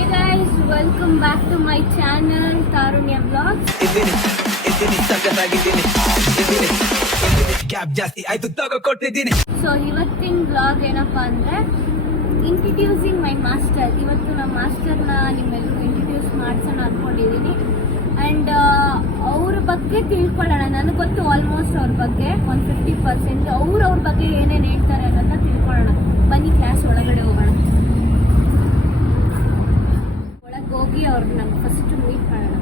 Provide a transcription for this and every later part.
Hey guys, welcome back to my channel Tarunya Vlogs. So ಇವತ್ತಿನ vlog ಏನಪ್ಪ ಅಂದ್ರೆ introducing ಮೈ master. ಇವತ್ತು ನಮ್ಮ ಮಾಸ್ಟರ್ನ ನಿಮ್ಮೆಲ್ಲರಿಗೂ ಇಂಟ್ರಡ್ಯೂಸ್ ಮಾಡ್ಸೋಣ ಅನ್ಕೊಂಡಿದ್ದೀನಿ. ಆ್ಯಂಡ್ ಅವ್ರ ಬಗ್ಗೆ ತಿಳ್ಕೊಳ್ಳೋಣ. ನನಗೆ ಗೊತ್ತು ಆಲ್ಮೋಸ್ಟ್ ಅವ್ರ ಬಗ್ಗೆ ಒಂದು 50%. ಅವ್ರ ಬಗ್ಗೆ ಏನೇನು ಹೇಳ್ತಾರೆ ಅನ್ನೋದನ್ನ ತಿಳ್ಕೊಳ್ಳೋಣ. ಬನ್ನಿ ಕ್ಲಾಸ್ ಒಳಗಡೆ ಹೋಗೋಣ. ಒಳಗೆ ಹೋಗಿ ಅವ್ರನ್ನ ನಾನು ಫಸ್ಟ್ ಮೀಟ್ ಮಾಡೋಣ.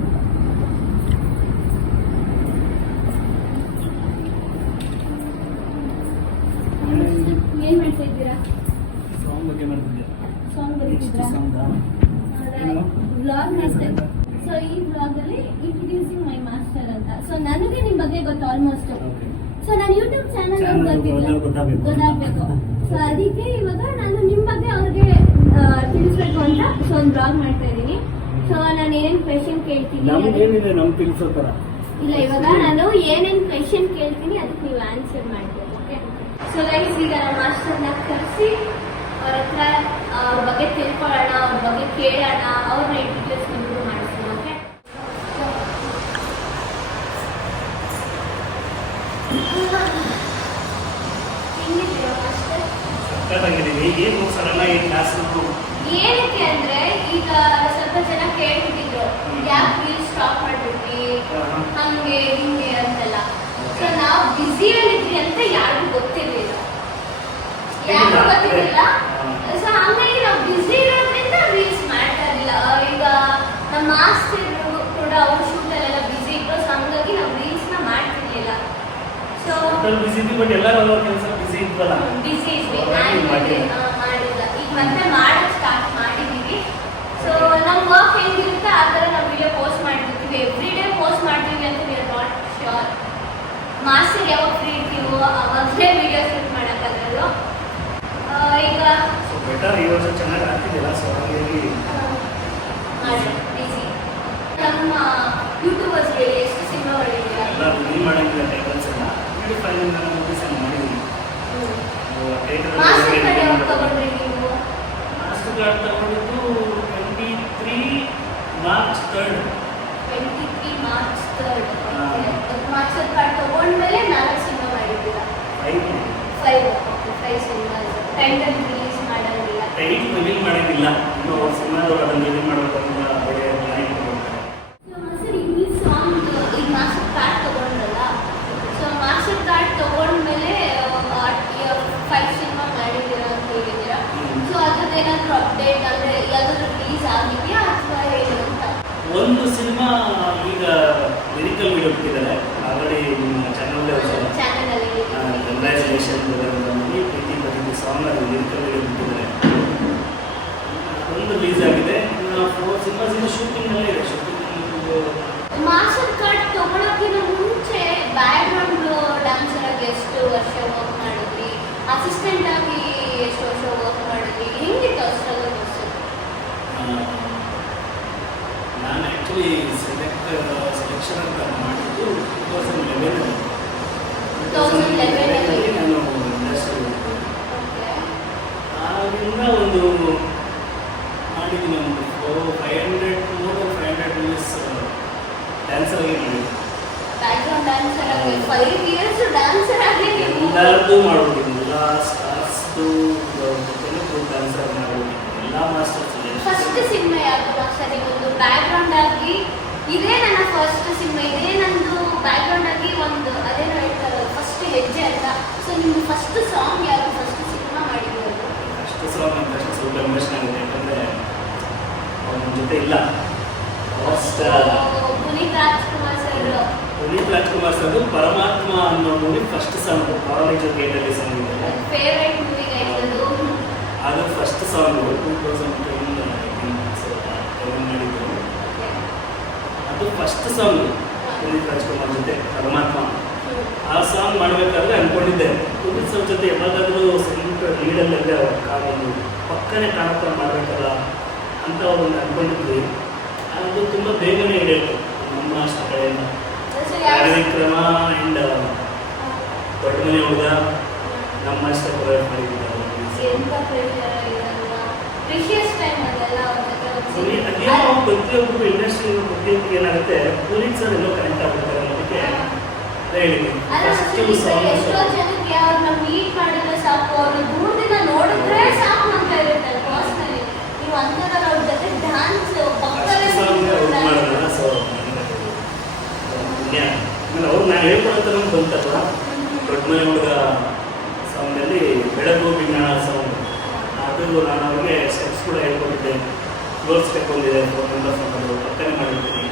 ಏನ್ ಮಾಡ್ತಾ ಇದ್ದೀರಾ? ಸಾಂಗ್ ಬರೀತಿದ್ರಾ? ವ್ಲಾಗ್ ಮಾಡ್ತಾ. ಸೊ ಈ ವ್ಲಾಗ್ ಅಲ್ಲಿ ಇಂಟ್ರಡ್ಯೂಸಿಂಗ್ ಮೈ ಮಾಸ್ಟರ್ ಅಂತ. ಸೊ ನನಗೆ ನಿಮ್ ಬಗ್ಗೆ ಗೊತ್ತು ಆಲ್ಮೋಸ್ಟ್. ಸೊ ನಾನು ಯೂಟ್ಯೂಬ್ ಚಾನಲ್ ಗೊತ್ತಾಗ್ಬೇಕು. ಸೊ ಅದಕ್ಕೆ ಇವಾಗ ನಾನು ನಿಮ್ ಬಗ್ಗೆ ಅವ್ರಿಗೆ ತಿಳಿಸ್ಬೇಕು ಅಂತ ಸೊ ಒಂದು ವ್ಲಾಗ್ ಮಾಡ್ತಾ ಇದ್ದೀನಿ. ಸೊ ನಾನು ಏನೇನ್ ಕ್ವೆಶನ್ ಕೇಳ್ತೀನಿ ಇಲ್ಲ, ಇವಾಗ ನಾನು ಏನೇನ್ ಕ್ವೆಶನ್ ಕೇಳ್ತೀನಿ ಅದಕ್ಕೆ ನೀವು ಆನ್ಸರ್ ಮಾಡ್ಬೇಕು. ಓಕೆ? ಸೊ ಗೈಸ್, ಈಗ ನಮ್ಮ ಮಾಸ್ಟರ್ನ ಕರೆಸಿ ಅವ್ರ ಹತ್ರ ಅವ್ರ ಬಗ್ಗೆ ತಿಳ್ಕೊಳ್ಳೋಣ, ಅವ್ರ ಬಗ್ಗೆ ಕೇಳೋಣ, ಅವ್ರನ್ನ ಇಂಟ್ರಡ್ಯೂಸ್ ಮಾಡಿಸ್ತೀನಿ. ಓಕೆ? ಹೆಂಗಿದ್ದೀರಾ ಮಾಸ್ಟರ್? ಏನಕ್ಕೆ ಅಂದ್ರೆ ಈಗ ಸ್ವಲ್ಪ ಜನ ಕೇಳ್ಬಿಟ್ಟಿದ್ರು, ಯಾಕೆ ರೀಲ್ಸ್ ಸ್ಟಾಪ್ ಮಾಡ್ಬಿಟ್ರಿ ಹಂಗೆ ಹಿಂಗೆ ಅಂತೆಲ್ಲ. ಸೊ ನಾವು ಬ್ಯುಸಿಯಲ್ಲಿದ್ವಿ ಅಂತ ಯಾರಿಗೂ ಗೊತ್ತಿರ್ಲಿಲ್ಲ. ಸೊ ಹಂಗಾಗಿ ನಾವು ಬ್ಯುಸಿ ಇರೋದ್ರಿಂದ ರೀಲ್ಸ್ ಮಾಡ್ತಾ ಇರಲಿಲ್ಲ. ಈಗ ನಮ್ಮ ಮಾಸ್ಟರ್ ಕೂಡ ಅವ್ರ ಶೂಟಲ್ಲೆಲ್ಲ ಬ್ಯುಸಿ ಇದ್ರು. ಸೊ ಹಂಗಾಗಿ ನಾವು ರೀಲ್ಸ್ ನ ಮಾಡ್ತಿರ್ಲಿಲ್ಲ. ಸೊ ಬ್ಯುಸಿ ಇದ್ವಿ, ಮಾಡಿಲ್ಲ. ಈಗ ಮತ್ತೆ ಮಾಡಕ್ ಸ್ಟಾರ್ಟ್ ಮಾಡಿದೀವಿ. ಸೊ ನಮ್ಮ ವರ್ಕ್ ಹೆಂಗಿರುತ್ತೆ ಆ ಥರ ನಾವು ವಿಡಿಯೋ ಪೋಸ್ಟ್ ಮಾಡ್ತಿರ್ತೀವಿ. ಎವ್ರಿ ಡೇ ಪೋಸ್ಟ್ ಮಾಡ್ತೀವಿ ಅಂತ we are not sure. Master ಯಾವಾಗ ಫ್ರೀ ಇರ್ತೀವೋ ಅವಾಗಲೇ ವಿಡಿಯೋ ಶೂಟ್ ಮಾಡೋಕ್ಕಾಗಲ್ಲ. ಈಗ ಚೆನ್ನಾಗಿ ಆಗ್ತಿದೆಯಲ್ಲ, ಸೊ ಹಾಗಾಗಿ ಬಿಸಿ. ನಮ್ಮ ಯೂಟ್ಯೂಬರ್ಸ್ ಎಷ್ಟು ಸಿನಿಮಾ ಮಾಡಿದ್ದೀರಾ? ಮಾಡಂಗಿಲ್ಲ ಟೈಟಲ್ಸ್ ಎಲ್ಲ ಮೂವೀಸ್ ಎಲ್ಲ ಮಾಡಿದ್ದೀನಿ. ಮಾಸ್ಟರ್ ಕಾರ್ಡ್ ಯಾವಾಗ ತಗೊಂಡ್ರಿ ನೀವು? ಮಾಸ್ಟರ್ ಕಾರ್ಡ್ ತಗೊಂಡಿದ್ದು 23 March 3rd. 23 March 3rd. Master card ತಗೊಂಡ್ಮೇಲೆ 4 ಸಿನಿಮಾ ಮಾಡಿದ್ದೀರಾ? 5 ಸಿನಿಮಾ. ಟೈಟಲ್ ರಿಲೀಸ್ ಮಾಡಂಗಿಲ್ಲ. ಟೈಟಲ್ ರಿವೀಲ್ ಮಾಡಂಗಿಲ್ಲ. ಇನ್ನು ಸಿನಿಮಾದವರು ಅದನ್ನು ರಿವೀಲ್ ಮಾಡಬೇಕಂತ ಅವರೇ ಪ್ಲಾನಿಂಗ್ ಮಾಡ್ತಾರೆ. ಸೊ ಮಾಸ್ಟರ್, ಈ ಸಾಂಗ್ ಈಗ ಮಾಸ್ಟರ್ ಕಾರ್ಡ್ ತಗೊಂಡ್ರಲ್ಲ, ಸೊ ಮಾಸ್ಟರ್ ಕಾರ್ಡ್ ತಗೊಂಡ್ಮೇಲೆ 5 ಸಿನಿಮಾ ಮಾಡಿದ್ದೀರಾ ಅಂತ ಹೇಳಿದ್ದೀರಾ. ಸೊ ಅದ್ರದ್ದು ಏನಾದರೂ ಅಪ್ಡೇಟ್ ಅಂದರೆ ಯಾವ್ದಾದ್ರು ರಿಲೀಸ್ ಆಗಿದೆಯಾ ಅಥವಾ ಏನು ಅಂತ? ಒಂದು ಸಿನಿಮಾ ಈಗ ಲಿರಿಕಲ್ ವಿಡಿಯೋ ಬಿಟ್ಟಿದ್ದಾರೆ ಆಲ್ರೆಡಿ ನಿಮ್ಮ ಚಾನಲಲ್ಲಿ. ಕಂಗ್ರ್ಯಾಚುಲೇಷನ್ ಪ್ರೀತಿ ಬರೀ ಸಾಂಗ್ ಅದು ಲಿರಿಕಲ್ ವಿಡಿಯೋ ಬಿಟ್ಟಿದ್ದಾರೆ. ಒಂದು ರಿಲೀಸ್ ಆಗಿದೆ. 4 ಸಿನಿಮಾಸ್ ಶೂಟಿಂಗ್ನಲ್ಲೇ ಇದೆ. ಮಾಸ್ಟರ್ ಕಾರ್ಡ್ ತಗೊಳಕ್ಕಿಂತ ಮುಂಚೆ ಬ್ಯಾಕ್ಗ್ರೌಂಡ್ ಡ್ಯಾನ್ಸರ್ ಆಗಿ ಎಷ್ಟು ವರ್ಷ ವರ್ಕ್ ಮಾಡಿದ್ರಿ? ಅಸಿಸ್ಟೆಂಟ್ ಆಗಿ ಎಷ್ಟು ವರ್ಷ ವರ್ಕ್ ಮಾಡಿದ್ರಿ? ಹೆಂಗಿತ್ತು ಅಷ್ಟೆಲ್ಲ ವರ್ಷ? ನಾನು ಆ್ಯಕ್ಚುಲಿ ಸೆಲೆಕ್ಷನ್ ಅಂತ ಮಾಡಿದ್ದು 2011 ನಾನು ಇಂಡಸ್ಟ್ರಿ. ಆಗಿಂದ ಒಂದು ಮಾಡಿದ್ದೀನಿ. ಒಂದು 500 ಮೂವೀಸ್ ಡ್ಯಾನ್ಸರ್ ಆಗಿ ಮಾಡಿದ್ದೀನಿ. ಬ್ಯಾಕ್ಗ್ರೌಂಡ್ ಡ್ಯಾನ್ಸರ್ ಆಗಿ 5 ಇಯರ್ಸ್ ಡ್ಯಾನ್ಸರ್ ಆಗಿ ಎಲ್ಲರದ್ದು ಮಾಡ್ಬಿಟ್ಟಿದ್ದೀನಿ. ಎಲ್ಲ ಸ್ಟಾರ್ಸ್ದು ಡ್ಯಾನ್ಸರ್ ಮಾಡ್ಬಿಟ್ಟಿದ್ದೀನಿ. ಎಲ್ಲ ಮಾಸ್ಟರ್ಸ್. ಫಸ್ಟ್ ಸಿನಿಮಾ ಯಾವುದು ಮಾಸ್ಟರ್? ಒಂದು ಬ್ಯಾಕ್ಗ್ರೌಂಡ್ ಆಗಿ ಇದೇ ನನ್ನ ಫಸ್ಟ್ ಸಿನಿಮಾ, ಇದೇ ನಂದು ಬ್ಯಾಕ್ಗ್ರೌಂಡ್ ಆಗಿ ಒಂದು ಅದೇನೋ ಹೇಳ್ತಾರೆ ಫಸ್ಟ್ ಹೆಜ್ಜೆ ಅಂತ. ಸೊ ನಿಮ್ದು ಫಸ್ಟ್ ಸಾಂಗ್ ಯಾವುದು? ಫಸ್ಟ್ ಸಿನಿಮಾ ಮಾಡಿರೋದು ಫಸ್ಟ್ ಸಾಂಗ್ ಅಂತ ತಕ್ಷಣ ಸ್ವಲ್ಪ ಎಮೋಷನ್ ಆಗುತ್ತೆ. ಯಾಕಂದರೆ ಅವ್ರ ನಮ್ಮ ಜೊತೆ ಇಲ್ಲ. ಫಸ್ಟ್ ಪುನೀತ್ ರಾಜ್ಕುಮಾರ್ ಸರ್ ಪರಮಾತ್ಮ ಅನ್ನೋ ಮೂವಿ ಫಸ್ಟ್ ಸಾಂಗ್ ಕಾಲೇಜು ಗೇಟಲ್ಲಿ ಸಾಂಗ್ ಇದೆ. ಫೇವ್ರೆಟ್ ಮೂವಿ ಗೈಸದು. ಅದು ಫಸ್ಟ್ ಸಾಂಗ್ 2010 ಮಾಡಿದ್ದು. ಅದು ಫಸ್ಟ್ ಸಾಂಗ್ ಪುನೀತ್ ರಾಜ್ಕುಮಾರ್ ಜೊತೆ ಪರಮಾತ್ಮ. ಆ ಸಾಂಗ್ ಮಾಡಬೇಕಾದ್ರೆ ಅಂದ್ಕೊಂಡಿದ್ದೆ ಪುನೀತ್ ಸರ್ ಜೊತೆ ಯಾವಾಗಾದರೂ ಸೆಂಟ್ರ್ ಲೀಡಲ್ಲೇ ಒಂದು ಪಕ್ಕನೇ ಕಾಣುತ್ತಾ ಮಾಡಬೇಕಲ್ಲ ಅಂತ ಒಂದು ಅಂದ್ಕೊಂಡಿದ್ವಿ. ಅದು ತುಂಬ ಬೇಗನೆ ಹಿಡಿಯಿತು ನಮ್ಮ ಅಷ್ಟ ಕಡೆಯಿಂದ. ಕಾರ್ಯಕ್ರಮ ಆ್ಯಂಡ್ ದೊಡ್ಡ ಮನೆ ಹುಡುಗ ನಮ್ಮ ಅಷ್ಟ ಪ್ರೊವೈಡ್ ಮಾಡಿದ್ದಾರೆ. ಪ್ರಿಷಿಯಸ್ ಟೈಮ್ ಅದೆಲ್ಲ ಪುನೀತ್ ಏನೋ ಪ್ರತಿಯೊಬ್ಬರು ಇಂಡಸ್ಟ್ರಿ ಪ್ರತಿಯೊಬ್ಬರಿಗೆ ಏನಾಗುತ್ತೆ ಪುನೀತ್ ಎಲ್ಲೋ ಕನೆಕ್ಟ್ ಆಗ್ಬಿಡ್ತಾರೆ ಅನ್ನೋದಕ್ಕೆ ಹೇಳಿದ್ದೀನಿ. ಎಷ್ಟೋ ಜನಕ್ಕೆ ಅವ್ರನ್ನ ಮೀಟ್ ಮಾಡಿದ್ರೆ ಸಾಕು, ಅವ್ರನ್ನ ದೂರದಿಂದ ನೋಡಿದ್ರೆ ಸಾಕು ಅಂತ ಇರುತ್ತೆ ಪರ್ಸ್ನಲಿ. ನೀವು ಅಂತಾರೆ ಅವ್ರ ಜೊತೆ ಡ್ಯಾನ್ಸ್ ಪಕ್ಕದಲ್ಲೇ ಮಾಡಿದ್ರಲ್ಲ, ಸೊ ಅವ್ರು ನಾನು ಹೇಳ್ಕೊಡತ್ತ ನಮ್ಗೆ ಬಂತಲ್ವ, ದೊಡ್ಡ ಮನೆ ಹುಡುಗ ಸಾಂಗಲ್ಲಿ ಬೆಳಗು ಬಿನ್ನ ಸಾಂಗ್, ಅದು ನಾನು ಅವ್ರಿಗೆ ಸ್ಟೆಪ್ಸ್ ಕೂಡ ಹೇಳ್ಕೊಟ್ಟಿದ್ದೆ. ಕ್ಲೋಸ್ ಸ್ಟೆಪ್ ಒಂದಿದೆ, 4 ಮೆಂಬರ್ಸ್ ಅಂತ ಪಕ್ಕನೆ ಮಾಡಿರ್ತೀನಿ,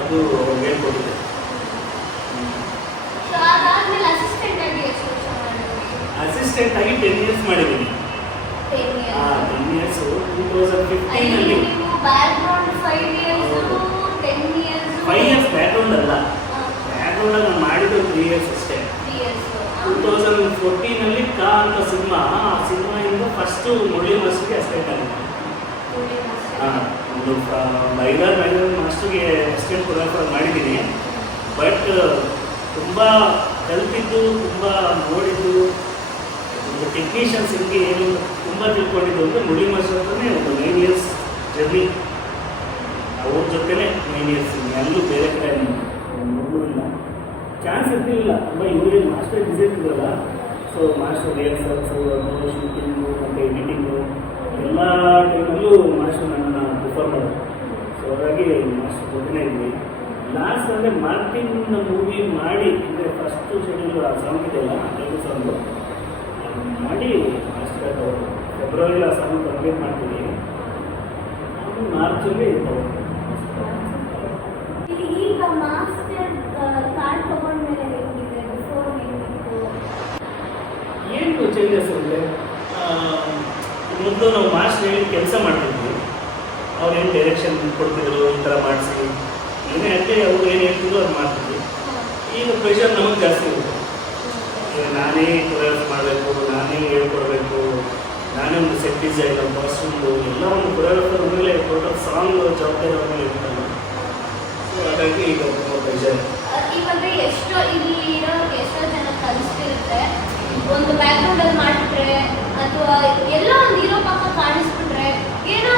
ಅದು ಅವ್ರಿಗೆ ಹೇಳ್ಕೊಟ್ಟಿದ್ದೆ. ಅದಾದ್ಮೇಲೆ ಅಸಿಸ್ಟೆಂಟ್ ಆಗಿ ಎಷ್ಟು ವರ್ಷ ಮಾಡಿದ್ರಿ? ಅಸಿಸ್ಟೆಂಟ್ ಆಗಿ 10 years ಮಾಡಿದ್ದೀನಿ. 10 years. 10 years 2015 ಅಲ್ಲಿ. Background 5 years, 10 years. 5 years background ಅಲ್ಲ, ಬ್ಯಾಕ್ಗ್ರೌಂಡ್ ನಾನು ಮಾಡಿದ್ದು 3 years ಅಷ್ಟೇ. 3 years. 2014 ಅಲ್ಲಿ ಕಾ ಅಂತ ಸಿನಿಮಾ, ಆ ಸಿನಿಮಾಯಿಂದ ಫಸ್ಟ್ ಮುರಳಿ ಮಾಸ್ಟರ್ಗೆ ಅಸಿಸ್ಟೆಂಟ್ ಆಗಿದ್ದೆ. ಒಂದು 5-6 ಮಾಸ್ಟರ್ಗೆ ಅಸಿಸ್ಟೆಂಟ್ ಕೊರಿಯೋಗ್ರಾಫರ್ ಮಾಡಿದ್ದೀನಿ. ಬಟ್ ತುಂಬ ಕಲ್ತಿದ್ದು, ತುಂಬ ನೋಡಿದ್ದು, ಒಂದು ಟೆಕ್ನಿಷಿಯನ್ಸ್ ಹಿಂಗೆ ಏನು ತುಂಬ ತಿಳ್ಕೊಂಡಿದ್ದು ಅಂದರೆ ಮುರಳಿ ಮಾಸ್ಟರ್ ಅಂತಲೇ ಒಂದು 9 years ಜರ್ನಿ. ಅವ್ರ ಜೊತೆನೇ 9 years. ಎಲ್ಲೂ ಬೇರೆ ಕಡೆ ನೋಡಿಲ್ಲ, ಚಾನ್ಸ್ ಇರ್ತಿಲ್ಲ. ತುಂಬ ಇವರೇ ಮಾಸ್ಟರ್ ಡಿಸೈನ್ ಇದ್ರಲ್ಲ, ಸೊ ಮಾಸ್ಟರ್ ರಿಹರ್ಸಲ್ಸು, ಶೂಟಿಂಗು ಮತ್ತು ಎಡಿಟಿಂಗು ಎಲ್ಲ ಟೈಮಲ್ಲೂ ಮಾಸ್ಟರ್ ನನ್ನನ್ನು ಪ್ರಿಫರ್ ಮಾಡೋದು. ಸೊ ಹಾಗಾಗಿ ಮಾಸ್ಟರ್ ಜೊತೆನೇ ಇದ್ವಿ. ಲಾಸ್ಟ್ ಅಂದರೆ ಮಾರ್ಟಿನ್ ಮೂವಿ ಮಾಡಿ, ಅಂದರೆ ಫಸ್ಟ್ ಶೆಡ್ಯೂಲ್ ಆ ಸಾಂಗ್ ಇದೆಯಲ್ಲ, ತೆಲುಗು ಸಾಂಗು ಮಾಡಿ ಮಾಸ್ಟರ್ ಫೆಬ್ರವರಿಲಿ ಆ ಸಾಂಗ್ ಕಂಪ್ಲೀಟ್ ಮಾಡ್ತೀವಿ. ಆಮೇಲೆ ಮಾರ್ಚಲ್ಲಿ ಈಗ ಮಾಸ್ಟರ್ ಕಾರ್ಡ್ ತಗೊಂಡ್ಮೇಲೆ ಹೇಗಿದೆ? ಬಿಫೋರ್ ಹೇಗಿತ್ತು? ಏನು ಚೇಂಜಸ್ ಅಂದರೆ, ಮೊದಲು ನಾವು ಮಾಸ್ಟರ್ ಹೇಳಿ ಕೆಲಸ ಮಾಡ್ತಿದ್ವಿ, ಅವ್ರೇನು ಡೈರೆಕ್ಷನ್ ಕೊಡ್ತಿದ್ರು, ಈ ಥರ ಮಾಡಿಸಿ ಏನೇ ಯಾಕೆ ಅವ್ರು ಏನು ಹೇಳ್ತಿದ್ರು ಅದು ಮಾಡ್ತಿದ್ವಿ. ಈಗ ಪ್ರೆಷರ್ ನಮಗೆ ಜಾಸ್ತಿ ಇರುತ್ತೆ. ನಾನೇ ಕೊರಿಯೋಗ್ರಾಫ್ ಮಾಡಬೇಕು, ನಾನೇ ಹೇಳ್ಕೊಡ್ಬೇಕು, ನಾನೇ ಒಂದು ಸೆಟ್ ಡಿಸೈನ್, ಕಾಸ್ಟ್ಯೂಮ್ದು ಎಲ್ಲ ಒಂದು ಕೊರಿಯೋಗ್ರಾಫರ್ ಮೇಲೆ ಟೋಟಲ್ ಸಾಂಗ್ ಜವಾಬ್ದಾರಿ ಅವ್ರ ಮೇಲೆ ಇರ್ತಲ್ಲ. ಸೊ ಹಾಗಾಗಿ ಈಗ ತುಂಬ ಪ್ರೆಷರ್. ಇವಾಗ ಎಷ್ಟೋ ಇಲ್ಲಿ ಇರೋರಿಗೆ ಎಷ್ಟೋ ಜನ ಕಲಿಸ್ತಿರುತ್ತೆ, ಒಂದು ಬ್ಯಾಕ್ಗ್ರೌಂಡ್ ಅಲ್ಲಿ ಮಾಡಿಬಿಟ್ರೆ ಅಥವಾ ಎಲ್ಲೋ ಒಂದು ಹೀರೋ ಪಕ್ಕ ಕಾಣಿಸ್ಬಿಟ್ರೆ ಏನೋ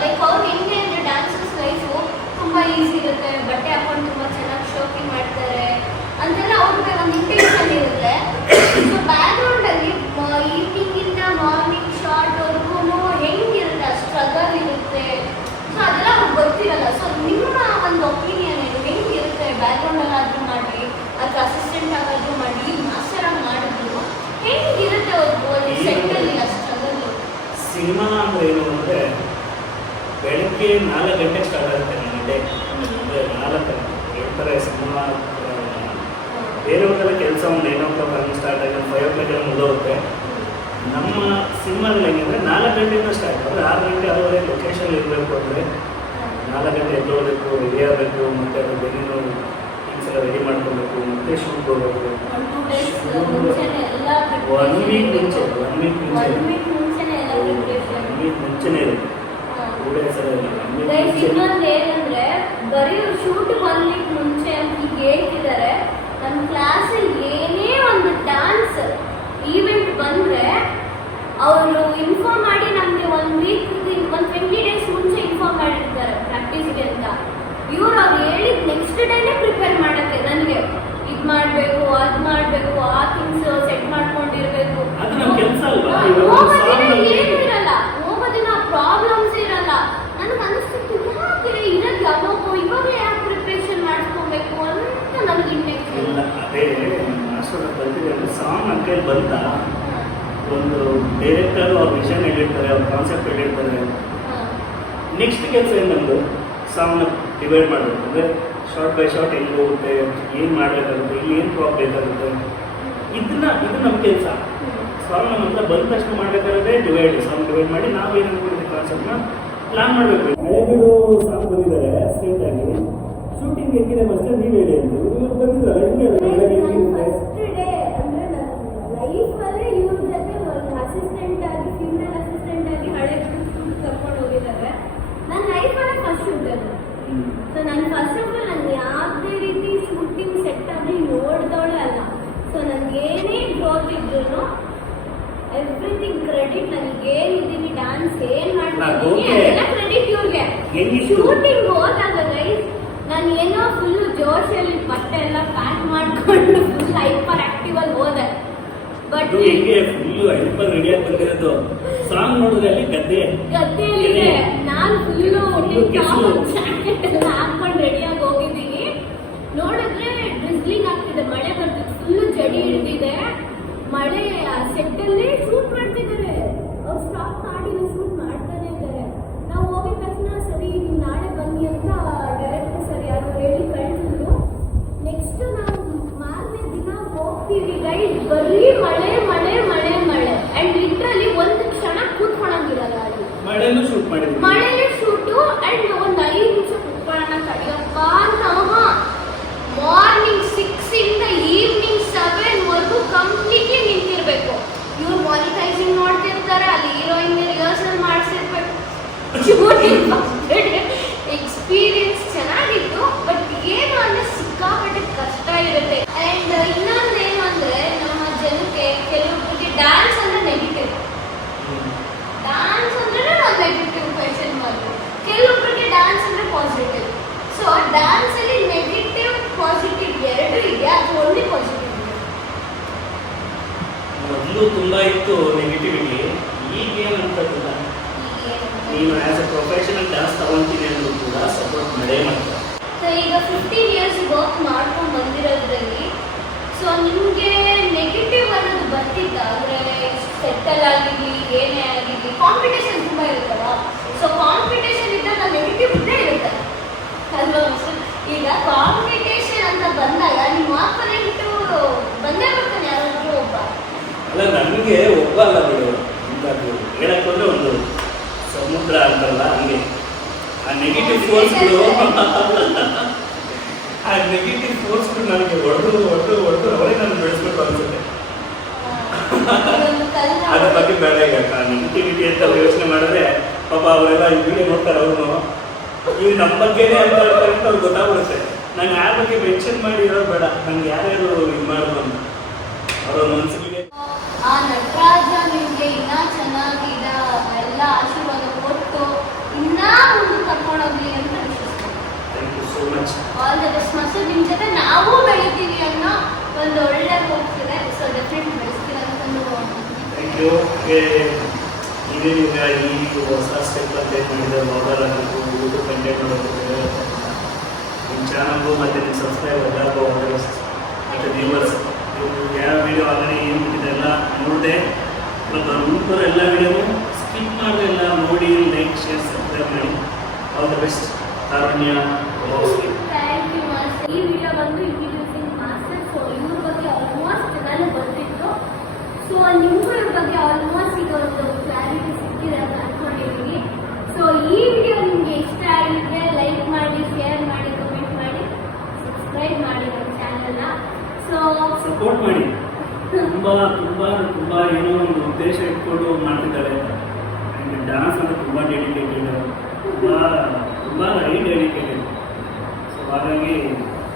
ಲೈಕ್ ಅವ್ರು ಹೆಂಗೆ ಅಂದರೆ ಡ್ಯಾನ್ಸರ್ಸ್ ಲೈಫು ತುಂಬ ಈಸಿ ಇರುತ್ತೆ, ಬಟ್ಟೆ ಹಾಕೊಂಡು ತುಂಬ ಚೆನ್ನಾಗಿ ಶೋಕಿಂಗ್ ಮಾಡ್ತಾರೆ ಅಂತೆಲ್ಲ ಅವ್ರಿಗೆ ಒಂದು ಇಂಟೆನ್ಷನ್ ಇರುತ್ತೆ. ಸೊ ಬ್ಯಾಕ್ಗ್ರೌಂಡಲ್ಲಿ ಈವ್ನಿಂಗಿಂದ ಮಾರ್ನಿಂಗ್ ಶಾರ್ಟ್ವರೆಗೂ ಹೆಂಗಿರುತ್ತೆ, ಸ್ಟ್ರಗಲ್ ಇರುತ್ತೆ. ಸೊ ಅದೆಲ್ಲ ಅವ್ರಿಗೆ ಗೊತ್ತಿರಲ್ಲ. ಸೊ ನಿಮ್ಮ ಒಂದು ಒಪಿನಿಯನ್ ಏನು, ಹೆಂಗಿರುತ್ತೆ ಬ್ಯಾಕ್ಗ್ರೌಂಡಲ್ಲಾದರೂ ಮಾಡಿ ಅಥವಾ ಅಸಿಸ್ಟೆಂಟ್ ಆಗಾದರೂ ಮಾಡಿ, ಈಗ ಮಾಸ್ಟರ್ ಆಗಿ ಮಾಡಿದ್ರು ಹೆಂಗಿರುತ್ತೆ ಅವ್ರಿಗೆ ಒಂದು ಸೆಟ್ಟಲ್ಲಿ ಆ ಸ್ಟ್ರಗಲ್ಲು? ಸಿನಿಮಾ ಅಂದರೆ ಏನು ಅಂದರೆ, ಬೆಳಗ್ಗೆ 4 ಗಂಟೆಗೆ ಸ್ಟಾರ್ಟ್ ಆಗುತ್ತೆ ನನ್ನ ಡೇ. ಅಂದರೆ 4 ಹೇಳ್ತಾರೆ ಸಿನಿಮಾ. ಬೇರೆಯವ್ರಿಗೆಲ್ಲ ಕೆಲಸ ಒಂದು 9 o'clock ಹಂಗೆ ಸ್ಟಾರ್ಟ್ ಆಗಿ 5 o'clock ಎಲ್ಲ ಮುಗಿದೋಗುತ್ತೆ. ನಮ್ಮ ಸಿನಿಮಾದಲ್ಲಿ ಹೆಂಗಂದರೆ 4 ಗಂಟೆಯಿಂದ ಸ್ಟಾರ್ಟ್. ಅಂದರೆ 6 ಗಂಟೆ 6:30 ಲೊಕೇಶನ್ ಇರಬೇಕು. ಅಂದರೆ 4 ಗಂಟೆ ಎದ್ದೋಗಬೇಕು, ರೆಡಿ ಆಗಬೇಕು, ಮತ್ತು ಅದು ಬೆನ್ನಿನ ಥಿಂಗ್ಸ್ ಎಲ್ಲ ರೆಡಿ ಮಾಡ್ಕೊಬೇಕು, ಮತ್ತು ಶೂಟ್ ಹೋಗಬೇಕು. 1 week ಮುಂಚೆ, 1 week ಮುಂಚೆನೇ ಇರುತ್ತೆ. 2 days ಇನ್ನೊಂದು ಏನಂದ್ರೆ ಬರೀ ಶೂಟ್ 1 week ಮುಂಚೆ ಅಂತ ಈಗ ಹೇಳ್ತಿದ್ದಾರೆ. ನಮ್ಮ ಕ್ಲಾಸಲ್ಲಿ ಏನೇ ಒಂದು ಡ್ಯಾನ್ಸ್ ಈವೆಂಟ್ ಬಂದ್ರೆ ಅವರು ಇನ್ಫಾರ್ಮ್ ಮಾಡಿ ನಮಗೆ 1 week 20 days ಮುಂಚೆ ಇನ್ಫಾರ್ಮ್ ಮಾಡಿರ್ತಾರೆ ಪ್ರಾಕ್ಟೀಸ್ಗೆ ಅಂತ. ಇವ್ರು ಅವ್ರು ಹೇಳಿದ ನೆಕ್ಸ್ಟ್ ಡೇನೇ ಪ್ರಿಪೇರ್ ಮಾಡೋಕ್ಕೆ, ನನಗೆ ಇದು ಮಾಡಬೇಕು, ಅದು ಮಾಡಬೇಕು, ಆ ಥಿಂಗ್ಸ್ ಸೆಟ್ ಮಾಡ್ಕೊಂಡಿರ್ಬೇಕು. ಏನೂ ಇರಲ್ಲ, ಹೋಗೋದಿನ ಪ್ರಾಬ್ಲಮ್ಸ್ ಇರಲ್ಲ. ನನಗೆ ಅನಿಸ್ತಿತ್ತು ಯಾಕೆ ಇರೋದು ಯಾವಾಗ ಇವಾಗಲೇ ಯಾಕೆ ಪ್ರಿಪ್ರೇಷನ್ ಮಾಡ್ಕೊಬೇಕು ಅಂತ ನನಗೆ ಇಂಟೆನ್ಷನ್. ಅದೇ ಮಾಸ್ಟರ್ ಬಂದಿದೆ ಅಂದರೆ ಸಾಂಗ್ ನನ್ನ ಕೈಲಿ ಬಂತ, ಒಂದು ಡೈರೆಕ್ಟರ್ ಅವ್ರ ವಿಷನ್ ಹೇಳಿರ್ತಾರೆ, ಅವ್ರ ಕಾನ್ಸೆಪ್ಟ್ ಹೇಳಿರ್ತಾರೆ. ನೆಕ್ಸ್ಟ್ ಕೆಲಸ ಏನು ನಮ್ಮದು ಸಾಂಗ್ನ ಡಿವೈಡ್ ಮಾಡಬೇಕು. ಅಂದರೆ ಶಾರ್ಟ್ ಬೈ ಶಾರ್ಟ್ ಎಲ್ಲಿ ಹೋಗುತ್ತೆ, ಏನು ಮಾಡಬೇಕಾಗುತ್ತೆ, ಇಲ್ಲಿ ಏನು ಪ್ರಾಪ್ ಬೇಕಾಗುತ್ತೆ, ಇದು ನಮ್ಮ ಕೆಲಸ. ಸಾಂಗ್ ನಮ್ಮ ಹತ್ರ ಬಂದ ತಕ್ಷಣ ಮಾಡಬೇಕಾದ್ರೆ ಸಾಂಗ್ ಡಿವೈಡ್ ಮಾಡಿ ನಾವು ಏನು ಅನ್ಕೊಂಡಿದ್ದೀವಿ ಕಾನ್ಸೆಪ್ಟ್ನ ಪ್ಲಾನ್ ಮಾಡಬೇಕು. ಹಳೆಬಿಡು ಸಾಂಗ್ ಬಂದಿದ್ದಾರೆ ಸ್ಟೇಟಾಗಿ, ಶೂಟಿಂಗ್ ಹೆಂಗಿದೆ ಮಾಸ್ಟರ್ ನೀವು ಹೇಳಿ ಅಂತ ಇವ್ರು ಬಂದಿದ್ದಾರೆ. ಲೈಫಲ್ಲೇ ಇವ್ರ ಜೊತೆ ಒಂದು ಅಸಿಸ್ಟೆಂಟ್ ಆಗಿ, ಫೀಮೇಲ್ ಅಸಿಸ್ಟೆಂಟ್ ಆಗಿ ಹಳೆ ಕರ್ಕೊಂಡು ಹೋಗಿದ್ದಾರೆ. ನನ್ನ ಲೈಫಲ್ಲೇ ಫಸ್ಟ್ ಶೂಟ್ ಅದು. ಸೊ ನಾನು ಫಸ್ಟ್ ಆಫ್ ಆಲ್ ನಾನು ಯಾವುದೇ ರೀತಿ ಶೂಟಿಂಗ್ ಸೆಟ್ ಆಗಿ ನೋಡಿದವಳೆ ಅಲ್ಲ. ಸೊ ನನಗೆ ಏನೇ ಗ್ರೋತ್ ಇದ್ರು ಎವ್ರಿಥಿಂಗ್ ಕ್ರೆಡಿಟ್, ನನಗೆ ಏನಿದ್ದೀನಿ ಡ್ಯಾನ್ಸ್ ಏನು ಮಾಡ್ತೀನಿ ಎಲ್ಲ ಕ್ರೆಡಿಟ್ ಹೆಂಗಿತ್ತು ಶೂಟಿಂಗ್ ಹೋದಾಗ ಗೈಸ್ ನಾನು ಏನೋ ಫುಲ್ ಜೋಶಲ್ಲಿ ಬಟ್ಟೆ ಎಲ್ಲ ಪ್ಯಾಕ್ ಮಾಡ್ಕೊಂಡು ಫುಲ್ ಹೈಪರ್ ಆಕ್ಟಿವ್ ಅಲ್ಲಿ ಹೋದೆ. ಬಟ್ ಅದು ಹೆಂಗೆ ಫುಲ್ ಹೈಪರ್ ರೆಡಿಯಾಗಿ ಬಂದಿರೋದು. ಸಾಂಗ್ ನೋಡಿದ್ರೆ ಅಲ್ಲಿ ಗದ್ದೆಯಲ್ಲಿದೆ, ನಾನು ಫುಲ್ಲು ಕೆಸರು. ಜಾಕೆಟ್ ಎಲ್ಲ ಹಾಕೊಂಡು ರೆಡಿಯಾಗಿ ಹೋಗಿದ್ದೀನಿ. ನೋಡಿದ್ರೆ ಡ್ರಿಸ್ಲಿಂಗ್ ಆಗ್ತಿದೆ, ಮಳೆ ಬರ್ತಿದೆ, ಫುಲ್ಲು ಚಳಿ ಹಿಡಿದಿದೆ. ಮಳೆ ಸೆಟ್ಟಲ್ಲಿ ಶೂಟ್ ಮಾಡ್ತಿದ್ದಾರೆ, ಅವ್ರು ಸ್ಟಾಪ್ ಮಾಡಿ ಶೂಟ್ ಮಾಡ್ತಾನೆ ಇದ್ದಾರೆ. ನಾವು ಹೋಗಿದ ತಕ್ಷಣ ಸರಿ ನೀವು ನಾಳೆ ಬನ್ನಿ ಅಂತ ಡೈರೆಕ್ಟರ್ ಸರ್ ಯಾರು ಹೇಳಿ ಕಳಿಸಿದ್ರು. ನೆಕ್ಸ್ಟ್ ನಾವು ಮಾರನೇ ದಿನ ಹೋಗ್ತೀವಿ ಗೈಡ್, ಬರೀ ಮಳೆ ಮಳೆ ಮಳೆ ಮಳೆ ಅಂಡ್ ಲಿಟ್ರಲಿ ಒಂದು ಕ್ಷಣ ಕೂತ್ಕೊಳಂಗಿರಲ್ಲ ಅಲ್ಲಿ. ಮಳೆನೂ ಶೂಟ್ ಮಾಡಿದ್ವಿ. ಮಳೆಯಲ್ಲಿ ಶೂಟು ಅಂಡ್ ಒಂದು 5 ನಿಮಿಷ ಕೂತ್ಕೊಳ್ಳೋಣ ತಡಿಯಪ್ಪ ನಾವು ಮಾರ್ನಿಂಗ್ 6 ಇಂದ ಈವ್ನಿಂಗ್ 7 ವರೆಗೂ ಕಂಪ್ಲೀಟ್ಲಿ ನಿಂತಿರ್ಬೇಕು. ಇವ್ರು ಮಾನಿಟೈಸಿಂಗ್ ನೋಡ್ತಿರ್ತಾರೆ, ಅಲ್ಲಿ ಹೀರೋಯಿನ್ ರಿಹರ್ಸಲ್ ಮಾಡಿಸಿರ್ಬೇಕು. ಎಕ್ಸ್ಪೀರಿಯನ್ಸ್ ಚೆನ್ನಾಗಿತ್ತು, ಬಟ್ ಏನು ಅಂದ್ರೆ ಸಿಕ್ಕಾಪಟ್ಟೆ ಕಷ್ಟ ಇರುತ್ತೆ. ಅಂಡ್ ಇನ್ನೊಂದು ಏನು ಅಂದ್ರೆ ನಮ್ಮ ಜನಕ್ಕೆ ಕೆಲವೊಬ್ಬರಿಗೆ ಡ್ಯಾನ್ಸ್ ಅಂದ್ರೆ ನೆಗೆಟಿವ್, ಡ್ಯಾನ್ಸ್ ಅಂದ್ರೆ ನಾವು ನೆಗೆಟಿವ್ ಕ್ವೆಶ್ಚನ್ ಮಾರ್ಕ್. ಕೆಲವೊಬ್ಬರಿಗೆ ಡ್ಯಾನ್ಸ್ ಅಂದ್ರೆ ಪಾಸಿಟಿವ್. ಸೊ ಡ್ಯಾನ್ಸ್ ಅಲ್ಲಿ ನೆಗೆಟಿವ್ ಪಾಸಿಟಿವ್ ಎರಡು ಇದೆಯಾ ಅದು ಓನ್ಲಿ ಪಾಸಿಟಿವ್ ಇದೆ? ಮೊದಲು ತುಂಬಾ ಇತ್ತು ನೆಗೆಟಿವಿಟಿ, ಈಗೇನಂತ ಗೊತ್ತಾ, ನೀನು ಆಸ್ ಎ ಪ್ರೊಫೆಷನಲ್ ಡ್ಯಾನ್ಸ್ ತಗೊಂತೀನಿ ಅಂದ್ರೂ ಕೂಡ ಸಪೋರ್ಟ್ ಮಾಡೇ ಮಾಡ್ತಾರೆ. ಸೊ ಈಗ 15 ಇಯರ್ಸ್ ವರ್ಕ್ ಮಾಡ್ಕೊಂಡು ಬಂದಿರೋದ್ರಲ್ಲಿ ಸೊ ನಿಮಗೆ ನೆಗೆಟಿವ್ ಅನ್ನೋದು ಬರ್ತಿದ್ದ ಅಂದರೆ ಸೆಟಲ್ ಆಗಿರಲಿ ಏನೇ ಆಗಿರಲಿ ಕಾಂಪಿಟೇಷನ್ ತುಂಬ ಇರುತ್ತಲ್ಲ. ಸೊ ಕಾಂಪಿಟೇಷನ್ ಇದ್ದಾಗ ನೆಗೆಟಿವ್ ಇದ್ದೇ ಇರುತ್ತೆ ಅಲ್ವಾ ಮಿಸ್ಟರ್? ಈಗ ಕಾಂಪಿಟೇಷನ್ ಅಂತ ಬಂದಾಗ ನಿಮ್ಮ ಆಪೋನೆಂಟು ಬಂದೇ ಬರ್ತಾನೆ ಯಾರಾದ್ರೂ ಒಬ್ಬ. ಅಲ್ಲ ನನಗೆ ಒಬ್ಬ ಅಲ್ಲ ಬಿಡು, ಹೇಳಕ್ಕೆ ಹೋದ್ರೆ ಒಂದು ಸಮುದ್ರ ಅಂತಲ್ಲ ಹಂಗೆ. ಆ ನೆಗೆಟಿವ್ ಫೋರ್ಸ್ಗಳು ನನಗೆ ಹೊಡೆದು ಅವರೇ ನಾನು ಬೆಳೆಸ್ಬೇಕು ಅನ್ಸುತ್ತೆ. ಅದ್ರ ಬಗ್ಗೆ ಬೇಡ. ಈಗ ನೆಗೆಟಿವಿಟಿ ಅಂತ ಯೋಚನೆ ಮಾಡಿದ್ರೆ ಪಾಪ ಅವರೆಲ್ಲ ಈ ವಿಡಿಯೋ ನೋಡ್ತಾರೆ, ಅವರು ಇವು ನಮ್ಮ ಬಗ್ಗೆನೇ ಅಂತ ಹೇಳ್ತಾರೆ ಅಂತ ಅವ್ರಿಗೆ ಗೊತ್ತಾಗ್ಬಿಡುತ್ತೆ. ನಾನು ಯಾರ ಬಗ್ಗೆ ಮೆನ್ಷನ್ ಮಾಡಿ ಇರೋದು ಬೇಡ, ನಂಗೆ ಯಾರ್ಯಾರು ಇದು ಮಾಡೋದು ಅಂತ ಅವರ ಮನಸ್ಸಿಗೆ. ಆ ನಟರಾಜ ನಿಮಗೆ ಇನ್ನೂ ಚೆನ್ನಾಗಿದ ಎಲ್ಲ ಆಶೀರ್ವಾದ ಕೊಟ್ಟು ಇನ್ನೂ ಮುಂದೆ ಕರ್ಕೊಂಡೋಗ್ಲಿ ಅಂತ ವಿಶ್ವಸಿಸ್ತೀನಿ. Thank you so much. All the best master. ನಿಮ್ಮ ಜೊತೆ ನಾವು ಬೆಳಿತೀವಿ ಅನ್ನೋ ಒಂದು ಒಳ್ಳೆ ಹೋಗ್ತಿದೆ. ಸೊ ಡೆಫಿನೆಟ್ ಬೆಳೆಸ್ತೀರ ಅಂತಂದು ಥ್ಯಾಂಕ್ ಯು. ಈಗ ಈ ಹೊಸ ಸ್ಟೆಪ್ ಕಂಟೆಂಟ್ ಮಾಡಿದ ಮೊಬೈಲ್ ಆಗಿರ್ಬೋದು, ಯೂಟ್ಯೂಬ್ ಕಂಟೆಂಟ್ ಮಾಡೋದು, ನಿಮ್ಮ ಚಾನಲ್ಗೂ ಮತ್ತು ನಿಮ್ಮ ಸಬ್ಸ್ಕ್ರೈಬ್ ಎಲ್ಲರಿಗೂ ಮತ್ತು ವ್ಯೂವರ್ಸ್ ಯಾವ ವಿಡಿಯೋ ಆಲ್ರೆಡಿ ಏನು ಬಿಟ್ಟಿದೆ ಎಲ್ಲ ನೋಡಿದೆ. ಮುಂದೆ ಎಲ್ಲ ವಿಡಿಯೋನು ಸ್ಕಿಪ್ ಮಾಡಿದೆ, ಎಲ್ಲ ನೋಡಿ ಲೈಕ್ ಶೇರ್ ಸಬ್ಸ್ಕ್ರೈಬ್ ಮಾಡಿ. All the best. Karunya. Thank you master. ಈ ವಿಡಿಯೋ ಬಂದು ಇಂಟ್ರೊಡ್ಯೂಸಿಂಗ್ ಮಾಸ್ಟರ್. ಸೊ ಇವ್ರ ಬಗ್ಗೆ ಆಲ್ಮೋಸ್ಟ್ ನನಗೆ ಗೊತ್ತಿತ್ತು. ಸೊ ನಿಮಗೂ ಇವ್ರ ಬಗ್ಗೆ ಆಲ್ಮೋಸ್ಟ್ ಈಗ ಒಂದು ಕ್ಲಾರಿಟಿ ಸಿಕ್ಕಿದೆ ಅಂತ ಅನ್ಕೊಂಡಿದ್ದೀನಿ. ಸೊ ಈ ವಿಡಿಯೋ ನಿಮಗೆ ಇಷ್ಟ ಆಗಿದ್ರೆ ಲೈಕ್ ಮಾಡಿ, ಶೇರ್ ಮಾಡಿ, ಕಮೆಂಟ್ ಮಾಡಿ, ಸಬ್ಸ್ಕ್ರೈಬ್ ಮಾಡಿ ನಮ್ಮ ಚಾನಲ್ನ. ಸೊ ಸಪೋರ್ಟ್ ಮಾಡಿ. ತುಂಬ ತುಂಬ ತುಂಬ ಏನೋ ಒಂದು ಉದ್ದೇಶ ಇಟ್ಕೊಂಡು ಮಾಡ್ತಿದ್ದಾರೆ. ಆ್ಯಂಡ್ ಡ್ಯಾನ್ಸ್ ಅಂದರೆ ತುಂಬ ಡೆಡಿಕೇಟೆಡ್, ತುಂಬ ಹೈ ಡೆಡಿಕೇಟೆಡ್. ಸೊ ಹಾಗಾಗಿ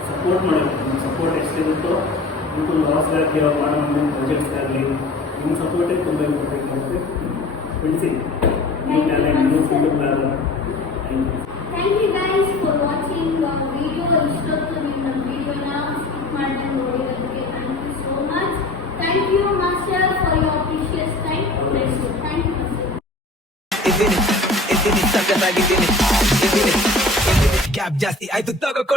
ಸಪೋರ್ಟ್ ಮಾಡಬೇಕು. ನಿಮ್ಮ ಸಪೋರ್ಟ್ ಎಷ್ಟಿರುತ್ತೋ ಯೂಟ್ಯೂಬ್ ಲಾಸ್ಗಾಗಿ ಮಾಡೋ ಮುಂದಿನ ಪ್ರಾಜೆಕ್ಟ್ಸ್ಗಾಗಲಿ ನಿಮ್ಮ ಸಪೋರ್ಟೇ ತುಂಬ ಇಂಪಾರ್ಟೆಂಟ್ ಆಗುತ್ತೆ. ಬಿಡಿಸಿ ಈ talent YouTube thank you guys for watching video. ಇಷ್ಟೊತ್ತು ನೀವು ನಮ್ಮ ವಿಡಿಯೋನ ಸ್ಕಿಪ್ ಮಾಡ್ಕೊಂಡು ನೋಡಿರೋದಕ್ಕೆ thank you so much. Thank you master for your precious time. Thank you master. Cab ಜಾಸ್ತಿ ಆಯ್ತು ತಗೋ ಕೊಟ್ಟು